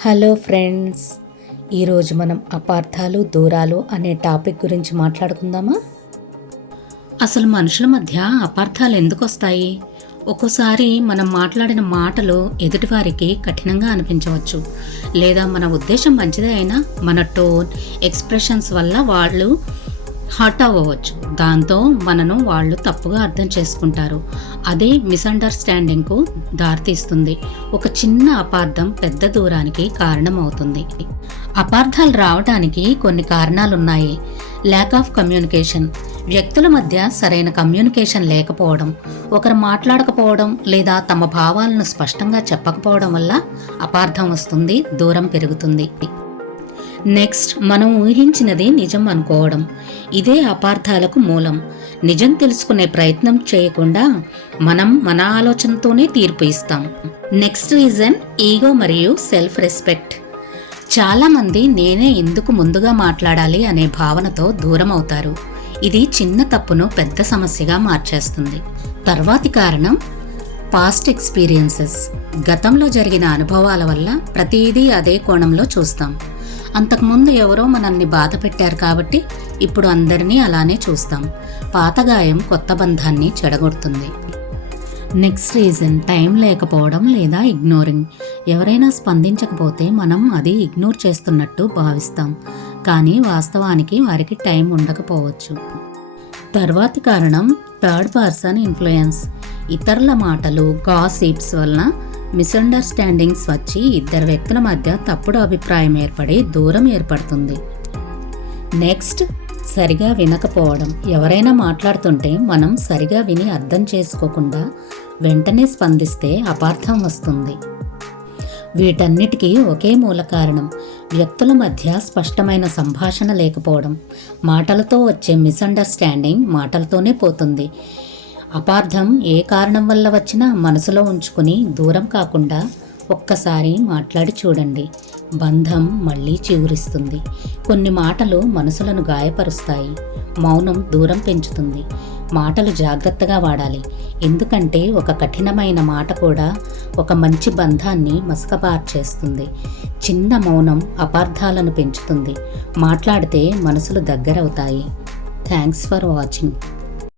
Hello friends ఈరోజు మనం అపార్థాలు దూరాలు అనే టాపిక్ గురించి మాట్లాడుకుందామా? అసలు మనుషుల మధ్య అపార్థాలు ఎందుకు వస్తాయి ఒక్కోసారి మనం మాట్లాడిన మాటలు ఎదుటివారికి కఠినంగా అనిపించవచ్చు. లేదా మన ఉద్దేశం మంచిదే అయినా మన టోన్ ఎక్స్ప్రెషన్స్ వల్ల వాళ్ళు హర్ట్ అవ్వవచ్చు. దాంతో మనను వాళ్ళు తప్పుగా అర్థం చేసుకుంటారు. అదే మిస్అండర్స్టాండింగ్కు దారితీస్తుంది. ఒక చిన్న అపార్థం పెద్ద దూరానికి కారణమవుతుంది. అపార్థాలు రావడానికి కొన్ని కారణాలున్నాయి. ల్యాక్ ఆఫ్ కమ్యూనికేషన్ వ్యక్తుల మధ్య సరైన కమ్యూనికేషన్ లేకపోవడం ఒకరు మాట్లాడకపోవడం లేదా తమ భావాలను స్పష్టంగా చెప్పకపోవడం వల్ల అపార్థం వస్తుంది దూరం పెరుగుతుంది. నెక్స్ట్ మనం ఊహించినది నిజం అనుకోవడం. ఇదే అపార్థాలకు మూలం. నిజం తెలుసుకునే ప్రయత్నం చేయకుండా మనం మన ఆలోచనతోనే తీర్పు ఇస్తాం. నెక్స్ట్ రీజన్ ఈగో మరియు సెల్ఫ్ రెస్పెక్ట్ చాలామంది నేనే ఎందుకు ముందుగా మాట్లాడాలి అనే భావనతో దూరం అవుతారు ఇది చిన్న తప్పును పెద్ద సమస్యగా మార్చేస్తుంది. తర్వాతి కారణం పాస్ట్ ఎక్స్పీరియన్సెస్ గతంలో జరిగిన అనుభవాల వల్ల ప్రతిదీ అదే కోణంలో చూస్తాం. అంతకుముందు ఎవరో మనల్ని బాధ పెట్టారు కాబట్టి ఇప్పుడు అందరినీ అలానే చూస్తాం. పాతగాయం కొత్త బంధాన్ని చెడగొడుతుంది. నెక్స్ట్ రీజన్ టైం లేకపోవడం లేదా ఇగ్నోరింగ్ ఎవరైనా స్పందించకపోతే మనం అది ఇగ్నోర్ చేస్తున్నట్టు భావిస్తాం. కానీ వాస్తవానికి వారికి టైం ఉండకపోవచ్చు. తర్వాతి కారణం థర్డ్ పర్సన్ ఇన్ఫ్లుయెన్స్ ఇతరుల మాటలు గాసిప్స్ వలన మిస్అండర్స్టాండింగ్స్ వచ్చి ఇద్దరు వ్యక్తుల మధ్య తప్పుడు అభిప్రాయం ఏర్పడి దూరం ఏర్పడుతుంది. నెక్స్ట్ సరిగా వినకపోవడం. ఎవరైనా మాట్లాడుతుంటే మనం సరిగా విని అర్థం చేసుకోకుండా వెంటనే స్పందిస్తే అపార్థం వస్తుంది. వీటన్నిటికీ ఒకే మూల కారణం వ్యక్తుల మధ్య స్పష్టమైన సంభాషణ లేకపోవడం. మాటలతో వచ్చే మిస్అండర్స్టాండింగ్ మాటలతోనే పోతుంది. అపార్థం ఏ కారణం వల్ల వచ్చినా మనసులో ఉంచుకుని దూరం కాకుండా ఒక్కసారి మాట్లాడి చూడండి. బంధం మళ్ళీ చిగురిస్తుంది. కొన్ని మాటలు మనసులను గాయపరుస్తాయి. మౌనం దూరం పెంచుతుంది. మాటలు జాగ్రత్తగా వాడాలి. ఎందుకంటే ఒక కఠినమైన మాట కూడా ఒక మంచి బంధాన్ని మసకబార్చేస్తుంది చిన్న మౌనం అపార్థాలను పెంచుతుంది. మాట్లాడితే మనసులు దగ్గరవుతాయి. Thanks for watching.